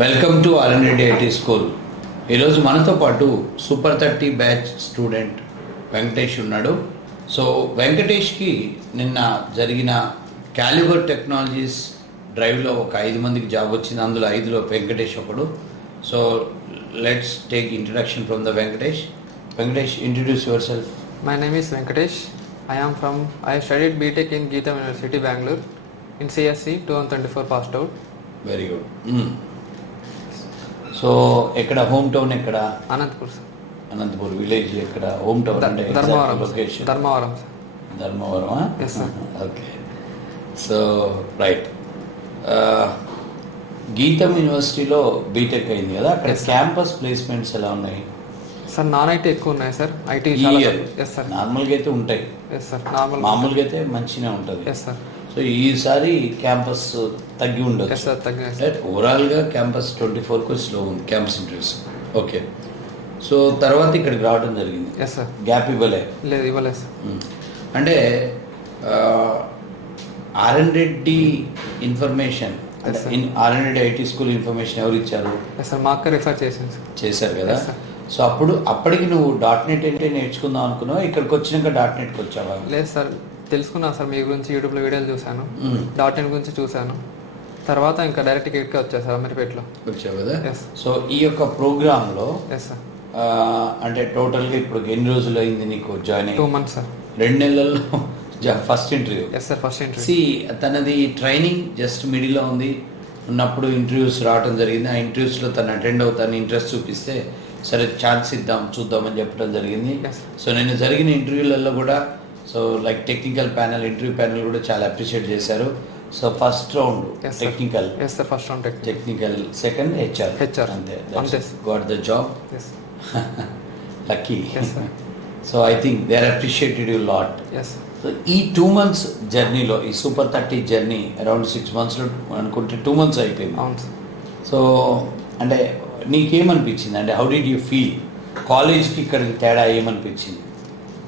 Welcome to ఆర్ఎన్రెడ్డి IT school. ఈరోజు మనతో పాటు సూపర్ 30 బ్యాచ్ స్టూడెంట్ వెంకటేష్ ఉన్నాడు. సో వెంకటేష్కి నిన్న జరిగిన క్యాలిబర్ టెక్నాలజీస్ డ్రైవ్లో ఒక 5 మందికి జాబ్ వచ్చింది. అందులో 5లో వెంకటేష్ ఒకడు. So let's take introduction from the Venkatesh. Venkatesh, introduce your self. My name is Venkatesh. I studied BTech in Geetham University, Bangalore. In CSC 2024 passed out. Very good. So ఎక్కడ home town ఎక్కడ? Anantapur sir. Anantapur village ఎక్కడ? Home town అంటే Dharmavaram. Location Dharmavaram sir. ధర్మవరమా? Yes sir. Okay. So right, గీతం యూనివర్సిటీలో BTech అయింది కదా, అక్కడ Yes, sir. Campus placements ఎలా ఉన్నాయి? సార్ నాన్ ఐటీ ఎక్కువ ఉన్నాయి సార్. ఐటీ చాలా ఎస్ సార్. నార్మల్గా అయితే ఉంటాయి, ఎస్ సార్. మామూలుగా అయితే మంచిగా ఉంటుంది. Yes sir. సో ఈసారి క్యాంపస్ తగ్గి ఎస్ ఉండొచ్చు. సార్ తగ్గినాయి సార్. రైట్, ఓవరాల్గా క్యాంపస్ 24కు స్లో ఉంది క్యాంపస్ ఇంటర్వ్యూస్. ఓకే. సో తర్వాత ఇక్కడికి రావడం జరిగింది. Yes sir. గ్యాప్ ఇవ్వలే? లేదు ఇవ్వలేదు సార్. అంటే RN Reddy information, Yes, sir. RN Reddy IT school information ఎవరు ఇచ్చారు? Yes sir. మా అక్క రిఫర్ చేసింది సార్. చేశారు కదా. Yes, sir. సో అప్పటికి నువ్వు .NET ఏంటి నేర్చుకుందాం అనుకున్నావు, ఇక్కడికి వచ్చినాక .NETకి వచ్చావా? లేదు సార్, తెలుసుకున్నాను సార్ మీ గురించి. యూట్యూబ్లో వీడియోలు చూశాను, .NET గురించి చూశాను. తర్వాత ఇంకా డైరెక్ట్ ఇక్కడికే వచ్చాను సార్, అమీర్పేటలో వచ్చావు కదా. ఎస్. సో ఈ యొక్క ప్రోగ్రాంలో ఎస్ సార్. అంటే టోటల్గా ఇప్పుడు ఎన్ని రోజులు అయింది నీకు జాయిన్ 2 అయ్యి? months sir. 2 నెలల్లో first interview. Yes sir, first interview. సి తనది ట్రైనింగ్ జస్ట్ మిడిల్లో ఉంది ఉన్నప్పుడు ఇంటర్వ్యూస్ రావడం జరిగింది. ఆ ఇంటర్వ్యూస్లో తను అటెండ్ అవుతాను ఇంట్రెస్ట్ చూపిస్తే సరే ఛాన్స్ ఇద్దాం చూద్దామని చెప్పడం జరిగింది. Yes. సో నేను జరిగిన ఇంటర్వ్యూలలో కూడా so like technical panel, interview panel కూడా చాలా అప్రిషియేట్ చేశారు. So first round Yes, sir. Technical, yes sir. First round technical, second HR. HR. అంతే, అంతే. Got the job. Yes. Lucky. Yes sir. So I think they are appreciated you lot. Yes. So ఈ 2 months జర్నీలో, ఈ super 30 journey around 6 monthsలో అనుకుంటే 2 months అయిపోయింది. అవును sir. So అంటే నీకేమనిపించింది? అంటే హౌ డిడ్ యూ ఫీల్? కాలేజ్కి ఇక్కడికి తేడా ఏమనిపించింది?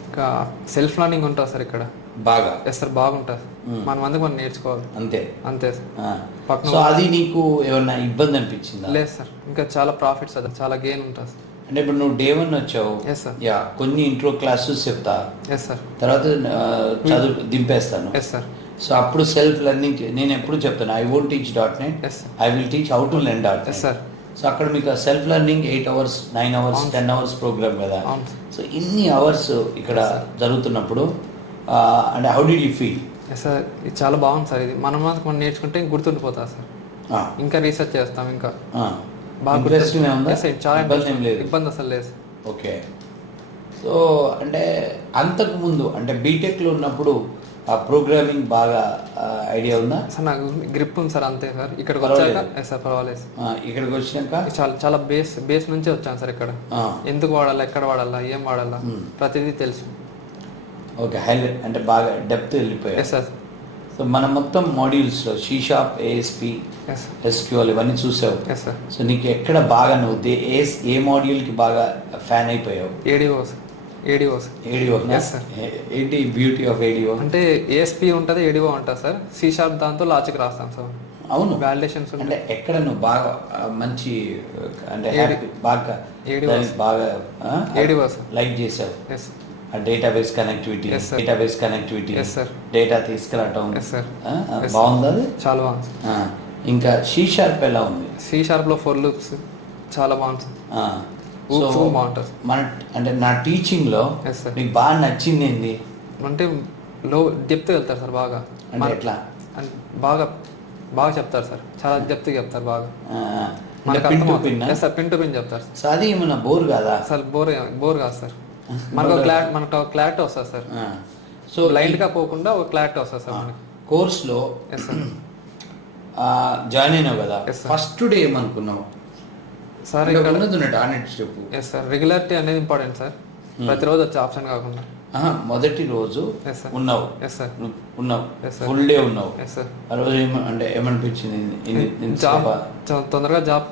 ఇంకా సెల్ఫ్ లర్నింగ్ ఉంటుంది సార్ ఇక్కడ బాగా. ఎస్ సార్, బాగుంటుంది. మన మందికి మనం నేర్చుకోవాలి అంతే అంతే సార్. పక్కన సో అది నీకు ఏమన్నా ఇబ్బంది అనిపించిందా? లేదు సార్, ఇంకా చాలా ప్రాఫిట్స్, అది చాలా గెయిన్ ఉంటుంది సార్. అంటే ఇప్పుడు నువ్వు Day 1 వచ్చావు. Yes sir. యా, కొన్ని ఇంట్రో క్లాసెస్ చెప్తా, ఎస్ సార్. తర్వాత చదువు దింపేస్తాను. Yes sir. సో అప్పుడు సెల్ఫ్ లెర్నింగ్ నేను ఎప్పుడు చెప్తాను, I won't teach .NET, yes sir. I will teach how to learn .NET. Yes sir. So అక్కడ మీకు సెల్ఫ్ లెర్నింగ్ 8 hours, 9 hours, అవును. 10 hours ప్రోగ్రామ్ కదా. అవును సార్. సో ఇన్ని అవర్స్ ఇక్కడ జరుగుతున్నప్పుడు అంటే how did you feel? Yes sir, ఇది చాలా బాగుంది సార్. ఇది మనం నేర్చుకుంటే గుర్తుండిపోతుంది సార్. ఇంకా రీసెర్చ్ చేస్తాం, ఇంకా బాగా ఇంట్రెస్టింగ్ ఉందా? Yes, sir, చాలా ఇబ్బంది ఏం లేదు. ఇబ్బంది అసలు లేదు. ఓకే. సో అంటే అంతకుముందు అంటే బీటెక్లో ఉన్నప్పుడు ఆ ప్రోగ్రామింగ్ బాగా ఐడియా ఉందా? సార్ నాకు గ్రిప్ ఉంది సార్, అంతే సార్. ఇక్కడికి పర్వాలేదు. వచ్చాక ఎస్ సార్, పర్వాలేదు సార్. ఇక్కడికి వచ్చినాక చాలా చాలా బేస్ నుంచే వచ్చాను సార్. ఇక్కడ ఎందుకు వాడాలా, ఎక్కడ వాడాలా, ఏం వాడాలా, ప్రతిదీ తెలుసు. ఓకే, హైలైట్ అంటే బాగా డెప్త్ వెళ్ళిపోయాయి. Yes sir. సో మన మొత్తం మాడ్యూల్స్లో C#, ASP, ఎస్ SQL ఇవన్నీ చూసావు. Yes sir. సో నీకు ఎక్కడ బాగా నువ్వు ఏ మాడ్యూల్కి బాగా ఫ్యాన్ అయిపోయావు? ADO sir. ADO sir. ADO. Yes, sir. ఏంటి బ్యూటీ ఆఫ్ ADO? అంటే ASP ఉంటుంది, ఏడిఓ ఉంటుంది సార్. C# దాంతో లాజిక్ రాస్తాం సార్. అవును, వాలిడేషన్స్ అంటే ఉంటాయి. ఎక్కడ నువ్వు బాగా మంచి అంటే AD. హ్యాపీ బాగా ADO. దానికి బాగా ADO, sir. లైక్ చేసావు? Yes. Database connectivity, Yes, sir. Database connectivity, Yes, sir. Data తీసుకురావటం. Yes, sir. Yes, బాగుంది అది. చాలా బాగుంది సార్. ఇంకా C# ఎలా ఉంది? C#లో ఫర్ లూప్స్ చాలా బాగుంది సార్. సో Oops బాగుంటుంది. మన అంటే నా టీచింగ్లో Yes, sir. నీకు బాగా నచ్చింది ఏంది? అంటే డెప్త్ వెళ్తారు సార్ బాగా. అంటే ఎట్లా? అంటే బాగా బాగా చెప్తారు సార్, చాలా డెప్త్ చెప్తారు బాగా. మనకు పిన్ టు అర్థమవుతుంది. Pin. Yes sir, pin to pin చెప్తారు సార్. సో అది ఏమన్నా బోర్ కాదా? సార్ బోర్ కాదు సార్. మనకు క్లారిటీ వస్తుంది సార్. సో బ్లైండ్గా పోకుండా ఒక క్లారిటీ వస్తుంది సార్ మనకి. కోర్స్లో ఎస్ సార్. జాయిన్ అయినావు కదా, Yes, sir. ఫస్ట్ డే ఏమనుకున్నావు? సార్ ఇక్కడ ఉన్నది .NET చెప్పు. ఎస్ సార్, రెగ్యులారిటీ అనేది ఇంపార్టెంట్ సార్. ప్రతిరోజు వచ్చే ఆప్షన్ కాకుండా. మొదటి రోజు Yes, sir. ఉన్నావు. Yes sir. ఉన్నావు, Yes, sir. ఫుల్ డే ఉన్నావు. Yes sir. ఆ రోజు అంటే ఏమనిపించింది? జాబ్ తొందరగా జాబ్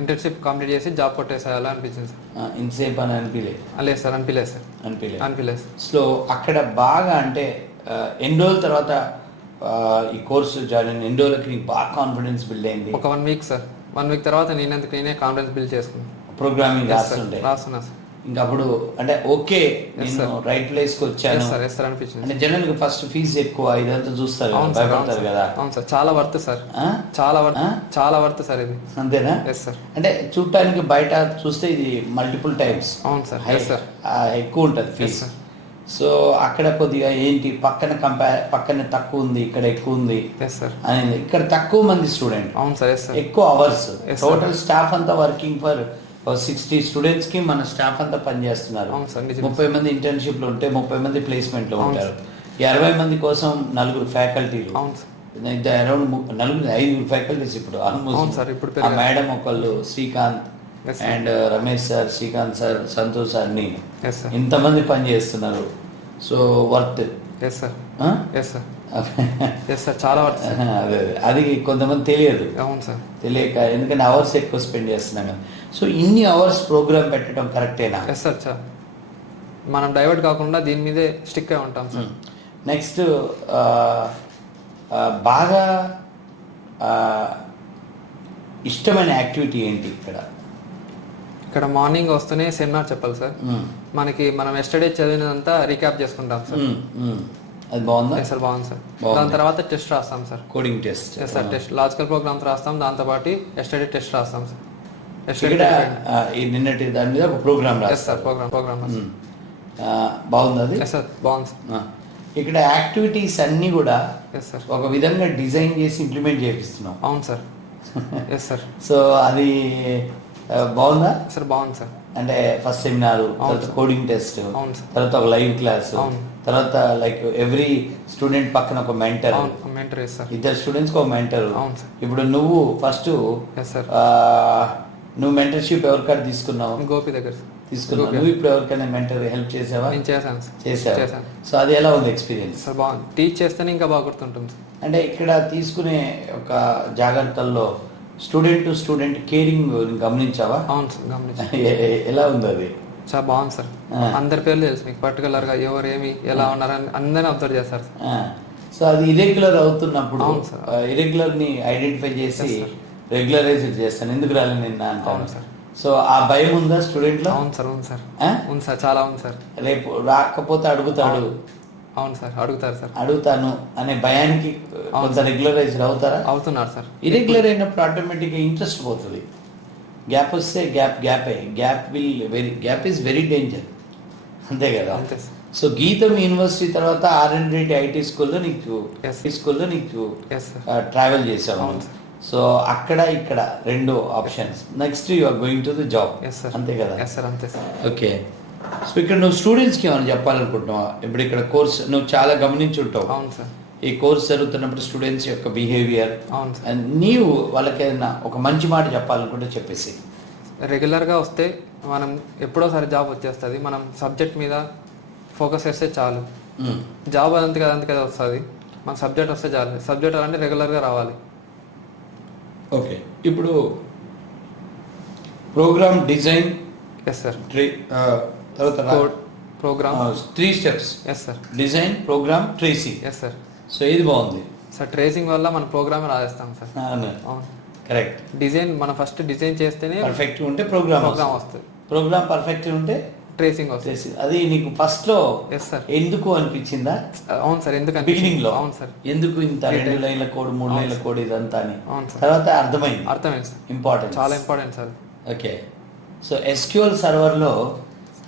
ఇంటర్న్షిప్ కంప్లీట్ చేసి జాబ్ కొట్టేసేయాలి అనిపించింది సార్. ఇంతసేపు అని అనిపించలేదు? లేదు సార్, అనిపించలేదు సార్. అనిపించలేదు. సార్. సో అక్కడ బాగా అంటే ఎన్ని రోజుల తర్వాత ఈ కోర్సు జాయిన్ అయిన ఎన్ని రోజులకి నీకు బాగా కాన్ఫిడెన్స్ బిల్డ్ అయింది? ఒక 1 week సార్. 1 వీక్ తర్వాత నేనే కాన్ఫిడెన్స్ బిల్డ్ చేసుకున్నాను. Programming Yes, sir. రాస్తుంటే రాస్తున్నా సార్. ఇంకా అప్పుడు అంటే ఓకే నేను sir. రైట్ ప్లేస్ కి వచ్చాను ఎస్ సార్ అనిపించింది. అంటే జనరల్ గా ఫస్ట్ ఫీజు ఎక్కువ ఇదంతా చూస్తారు కదా, అవును సార్, భయపడతారు కదా. అవును సార్, చాలా వర్త్ సార్, ఆ? చాలా వర్త్ సార్ ఇది. అంతేనా? Yes sir. అంటే చూడటానికి బయట చూస్తే ఇది మల్టిపుల్ టైమ్స్ అవును సార్. Yes sir. ఎక్కువ ఉంటుంది ఎస్ ఫీజు. సార్. సో అక్కడ కొద్దిగా ఏంటి పక్కన తక్కువ ఉంది, ఇక్కడ ఎక్కువ ఉంది ఎస్ సార్. అని. ఇక్కడ తక్కువ మంది స్టూడెంట్, అవును సార్. Yes sir. ఎక్కువ hours. Yes, sir. Total staff అంతా వర్కింగ్ ఫర్ 60 స్టూడెంట్స్ కి మన స్టాఫ్ అంతా పనిచేస్తున్నారు. అవును సార్, నిజమే. 30 మంది ఇంటర్న్షిప్ లో ఉంటే 30 మంది ప్లేస్మెంట్ లో అవును ఉంటారు. 20 మంది కోసం 4 ఫ్యాకల్టీలు, అవును సార్. అరౌండ్ 5 ఫ్యాకల్టీస్ ఇప్పుడు అవును ఆల్మోస్ట్. సార్, ఇప్పుడు ఆ పెరిగారు. మేడం ఒకళ్ళు Srikanth Yes, sir. And Ramesh sir, Srikanth sir, Santosh sir, నేను ఎస్ సార్. ఇంతమంది పని చేస్తున్నారు. So worth. Yes sir. Yes sir. Yes sir, చాలా వర్త్ సార్. అదే అది కొంతమంది తెలియదు, అవును సార్. తెలియక, ఎందుకంటే అవర్స్ ఎక్కువ స్పెండ్ చేస్తున్నాం కదా. సో ఇన్ని అవర్స్ ప్రోగ్రామ్ పెట్టడం కరెక్టేనా? ఎస్ సార్, సార్ మనం డైవర్ట్ కాకుండా దీని మీదే స్టిక్ అయి ఉంటాం సార్. నెక్స్ట్ బాగా ఇష్టమైన యాక్టివిటీ ఏంటి ఇక్కడ? ఇక్కడ మార్నింగ్ వస్తూనే సెమినార్ చెప్పాలి సార్. మనం ఎస్టర్డే చదివినంతా రీక్యాప్ చేసుకుంటాం సార్. అది బాగుందా? ఎస్ సార్, బాగుంది సార్. బాగుంది. దాని తర్వాత టెస్ట్ రాస్తాం sir, coding test. Yes sir. Test logical programs రాస్తాం, దాంతోపాటు ఎస్టర్డే టెస్ట్ రాస్తాం సార్. ఇక్కడ ఈ నిన్నటి దాని మీద ఒక ప్రోగ్రామ్ ఎస్ సార్, రాస్తారు. ప్రోగ్రామ్ బాగుంది అది. ఎస్ సార్, బాగుంది సార్. ఇక్కడ యాక్టివిటీస్ అన్ని కూడా ఎస్ సార్. ఒక విధంగా డిజైన్ చేసి ఇంప్లిమెంట్ చేపిస్తున్నాం. అవును సార్. Yes sir. సో అది బాగుందా? సార్ బాగుంది సార్. అంటే ఫస్ట్ సెమినార్, తర్వాత సార్. కోడింగ్ టెస్ట్, అవును సార్. తర్వాత ఒక లైవ్ క్లాస్, అవును. తర్వాత లైక్ ఎవ్రీ స్టూడెంట్ పక్కన ఒక మెంటర్, అవును, మెంటర్. Yes sir. 2 స్టూడెంట్స్ ఒక మెంటర్. అవును సార్. ఇప్పుడు నువ్వు ఫస్ట్ ఎస్ సార్. నువ్వు మెంటర్షిప్ ఎవరికాడ తీసుకున్నావు? గోపి దగ్గర సార్. తీసుకున్నావు. గోపి. నువ్వు ఇప్పుడు ఎవరికైనా మెంటర్ హెల్ప్ చేసావా? నేను చేశాను సార్. చేసావు. చేశాను సో అది ఎలా ఉంది ఎక్స్పీరియన్స్? సార్, బాగుంది. టీచ్ చేస్తేనే ఇంకా బాగా గుర్తుంటుంది సార్. అంటే ఇక్కడ తీసుకునే ఒక జాగ్రత్తల్లో స్టూడెంట్ టు స్టూడెంట్ కేరింగ్ గమనించావా? అవును సార్, గమనించాను. ఎలా ఉంది అది? చాలా బాగుంది సార్. అందరి పేర్లు తెలుసు మీకు, పర్టికులర్ గా ఎవరు ఏమి ఎలా ఉన్నారని అందరినీ అబ్జర్వ్ చేస్తారు సార్. సో అది ఇరెగ్యులర్ అవుతున్నప్పుడు అవును సార్. ఇరెగ్యులర్ ని ఐడెంటిఫై చేసి Yes, sir. రెగ్యులరైజ్ చేస్తాను, ఎందుకు రాలేదు నిన్న అంటాను. అవును సార్. సో ఆ భయం ఉందా స్టూడెంట్ లో? అవును సార్, ఉంది సార్. ఆ? ఉంది సార్, చాలా ఉంది సార్. రేపు రాకపోతే అడుగుతాడు, అవును సార్, అడుగుతారు సార్. అడుగుతాను అనే భయానికి కొంత రెగ్యులరైజ్ అవుతారా? అవుతున్నారు సార్. ఇరెగ్యులర్ అయినప్పుడు ఆటోమేటిక్ గా ఇంట్రెస్ట్ పోతుంది. గ్యాప్ వస్తే గ్యాప్ ఈజ్ వెరీ డేంజర్, అంతే కదా? అంతే సార్. సో గీతం యూనివర్సిటీ తర్వాత R&D ఐటీ స్కూల్లో నీకు Yes. స్కూల్లో నీకు ఎస్ సార్. ట్రావెల్ చేసావు. అవును సార్. సో అక్కడ ఇక్కడ 2 options. Next you are going to the job, yes sir. అంతే కదా? ఎస్ సార్, అంతే సార్. ఓకే. సో ఇక్కడ నువ్వు స్టూడెంట్స్కి ఏమైనా చెప్పాలనుకుంటున్నావా? ఇప్పుడు ఇక్కడ కోర్స్ నువ్వు చాలా గమనించి ఉంటావు. అవును సార్. ఈ కోర్స్ జరుగుతున్నప్పుడు స్టూడెంట్స్ యొక్క బిహేవియర్, అవును సార్. అండ్ నీవు వాళ్ళకి ఏదైనా ఒక మంచి మాట చెప్పాలనుకుంటే చెప్పేసి. రెగ్యులర్గా వస్తే మనం ఎప్పుడోసారి జాబ్ వచ్చేస్తుంది. మనం సబ్జెక్ట్ మీద ఫోకస్ చేస్తే చాలు. జాబ్ అదంతే కదా వస్తుంది. మన సబ్జెక్ట్ వస్తే చాలు. సబ్జెక్ట్ అలాంటి రెగ్యులర్గా రావాలి. ఓకే. ఇప్పుడు ప్రోగ్రామ్ డిజైన్, ఎస్ సార్. తర్వాత code, program. 3 steps: yes sir. Design, program, tracing. Yes sir. So ఇది బాగుంది సార్. ట్రేసింగ్ వల్ల మన ప్రోగ్రామ్ రాసేస్తాం సార్. అవును, అవును. కరెక్ట్. డిజైన్ మనం ఫస్ట్ డిజైన్ చేస్తేనే పర్ఫెక్ట్ ఉంటే ప్రోగ్రామ్ వస్తుంది. ప్రోగ్రామ్ పర్ఫెక్ట్ ఉంటే ట్రేసింగ్ వస్తుంది. ట్రేసింగ్. అది నీకు ఫస్ట్ లో ఎస్ సార్. ఎందుకు అనిపించిందా? అవును సార్. ఎందుకంటే బిగినింగ్ లో అవును సార్. ఎందుకు ఇంత 2 లైన్ల కోడ్, 3 అవును లైన్ల సార్. కోడ్ ఇదంతా అని అవును సార్. తర్వాత అర్థమైంది సార్. ఇంపార్టెంట్, చాలా important sir. Okay. So SQL సర్వర్లో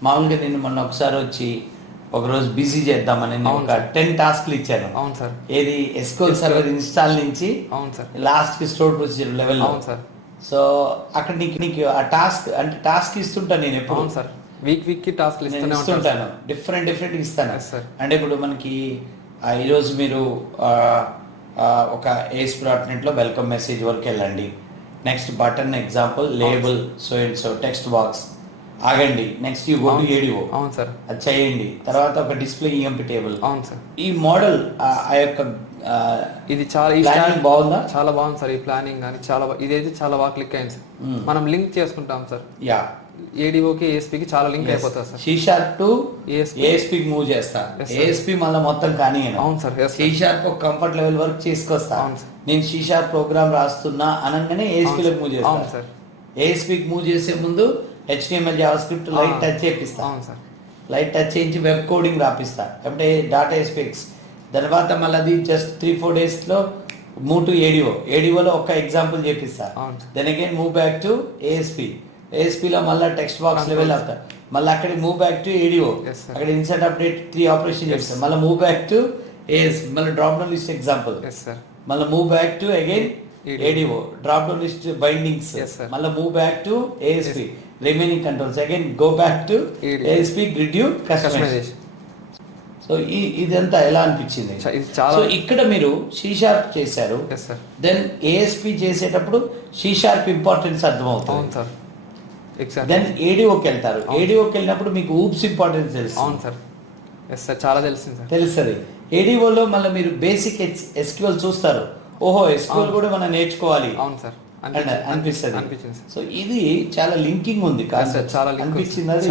మామూలుగా నేను మొన్న ఒకసారి వచ్చి ఒకరోజు బిజీ చేద్దామని నేను అవును ఒక సార్. 10 టాస్క్లు ఇచ్చాను. అవును సార్. ఏది SQL సర్వర్ ఇన్స్టాల్ నుంచి అవును సార్. లాస్ట్ కి స్టోర్ ప్రొసీజర్ లెవెల్. అవును సార్. సో అక్కడ నీకు ఆ టాస్క్ అంటే టాస్క్ ఇస్తుంటాను నేను ఎప్పుడు. అవును సార్. వీక్ కి టాస్క్ ఇస్తుంటాను, డిఫరెంట్ ఇస్తాను. Yes, sir. అంటే ఇప్పుడు మనకి ఈరోజు మీరు ఒక ASP.NET లో వెల్కమ్ మెసేజ్ వరకు వెళ్ళండి. Next button example label so and so text box ఆగండి. Next you go to ADO. అవును సార్. అది చేయండి. తర్వాత ఒక డిస్ప్లే EMP టేబుల్. అవును సార్. ఈ మోడల్ ఆ యొక్క ఇది చాలా ప్లానింగ్ బాగుందా? చాలా బాగుంది సార్. ఈ ప్లానింగ్ కానీ ఇదైతే చాలా బాగా క్లిక్ అయింది సార్. మనం లింక్ చేసుకుంటాం సార్. యా, ఏడీఓకి ఏఎస్పీకి చాలా లింక్ అయిపోతుంది sir. C sharp to ASP move చేస్తా, ఏఎస్పీ మళ్ళీ మొత్తం కానీ అవును సార్. సి షార్ప్ ఒక కంఫర్ట్ లెవెల్ వరకు చేసుకొస్తా. నేను సి షార్ప్ ప్రోగ్రామ్ రాస్తున్నా అనగానే ఏఎస్పీ లోకి మూవ్ చేస్తా. అవును సార్. ఏఎస్పీకి మూవ్ చేసే ముందు హెచ్టిఎంఎల్ జావాస్క్రిప్ట్ లైట్ టచ్ చేపిస్తా. అవును సార్. లైట్ టచ్ చేయించి వెబ్ కోడింగ్ రాపిస్తా, అంటే డాటా ఎస్పెక్స్. తర్వాత మళ్ళీ అది జస్ట్ 3-4 days లో మూవ్ టు ఏడిఓలో ఒక ఎగ్జాంపుల్ చేపిస్తా. Then again move back to ఏఎస్పీలో మళ్ళీ టెక్స్ట్ బాక్స్ లెవెల్ అవుతా. మళ్ళీ అక్కడ మూవ్ బ్యాక్ టు ఏడిఓ, అక్కడ ఇన్సర్ట్ అప్డేట్ 3 ఆపరేషన్ చేస్తాం. మళ్ళీ మూవ్ బ్యాక్ టు ఏఎస్పీ, మళ్ళీ డ్రాప్ డౌన్ లిస్ట్ ఎగ్జాంపుల్. మళ్ళీ move back to again ADO, drop down list bindings. మళ్ళీ move back to ASP, remaining controls. Again go back to ASP, grid view, customization. So ఇదంతా ఎలా అనిపించింది? So ఇక్కడ మీరు C sharp చేశారు, then ASP చేసేటప్పుడు C sharp importance అర్థమవుతుంది. Then ఏడిఓకి వెళ్తారు, ఏడిఓకి వెళ్ళినప్పుడు మీకు ఊప్స్ ఇంపార్టెన్స్ తెలుసు. అవును సార్. ఎస్ సార్, చాలా తెలిసింది సార్. తెలుస్తుంది. ఏడిఓలో మళ్ళీ మీరు బేసిక్ ఎస్క్యూఎల్ చూస్తారు. ఓహో, ఎస్క్యూఎల్ కూడా మనం నేర్చుకోవాలి. అవును సార్, అనిపిస్తుంది. సో ఇది చాలా లింకింగ్ ఉంది, చాలా అనిపించింది అది.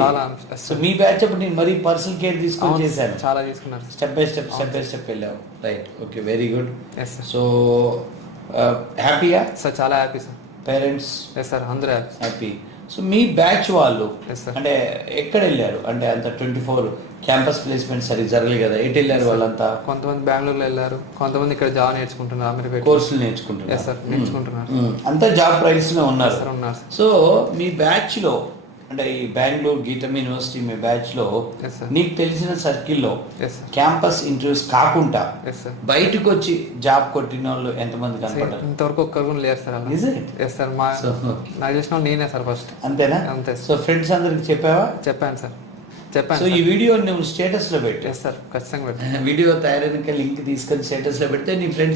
సో మీ బ్యాచ్ అప్పుడు నేను మరీ పర్సనల్ కేర్ తీసుకొని చేశాను. చాలా తీసుకున్నారు, స్టెప్ బై స్టెప్ వెళ్ళావు. Right, okay, very good. So హ్యాపీయా సార్? చాలా happy sir. Parents? Yes sir, అందరూ హ్యాపీ. సో మీ బ్యాచ్ వాళ్ళు అంటే ఎక్కడ వెళ్ళారు? అంటే అంత 24 క్యాంపస్ ప్లేస్మెంట్ సరి జరగలేదు కదా, ఎటు వెళ్ళారు వాళ్ళంతా? కొంతమంది బెంగళూరులో వెళ్ళారు, కొంతమంది ఇక్కడ జాబ్ నేర్చుకుంటున్నారు, అమెరికా కోర్సులు నేర్చుకుంటున్నారు. నేర్చుకుంటున్నారు. అంతా జాబ్ ట్రయల్స్ లో ఉన్నారు. ఉన్నారు. సో మీ బ్యాచ్ లో అంటే ఈ బెంగళూరు గీతం యూనివర్సిటీ మీ బ్యాచ్ లో నీకు తెలిసిన సర్కిల్లో క్యాంపస్ ఇంటర్వ్యూస్ కాకుండా బయటకు వచ్చి జాబ్ కొట్టిన వాళ్ళు ఎంతమంది కనపడ్డారు? ఇంతవరకు ఒక్కరు కూడా లేరు సార్. ఎస్ సార్, నాకు తెలిసిన నేనే సార్ ఫస్ట్. అంతేనా? అంతే. సో ఫ్రెండ్స్ అందరికి చెప్పావా? చెప్పాను సార్, చెప్పాను. సో ఈ వీడియో నువ్వు స్టేటస్ లో పెట్టు. సార్ ఖచ్చితంగా పెట్టాను. వీడియో తయారైన లింక్ తీసుకొని స్టేటస్ లో పెడితే నీ ఫ్రెండ్స్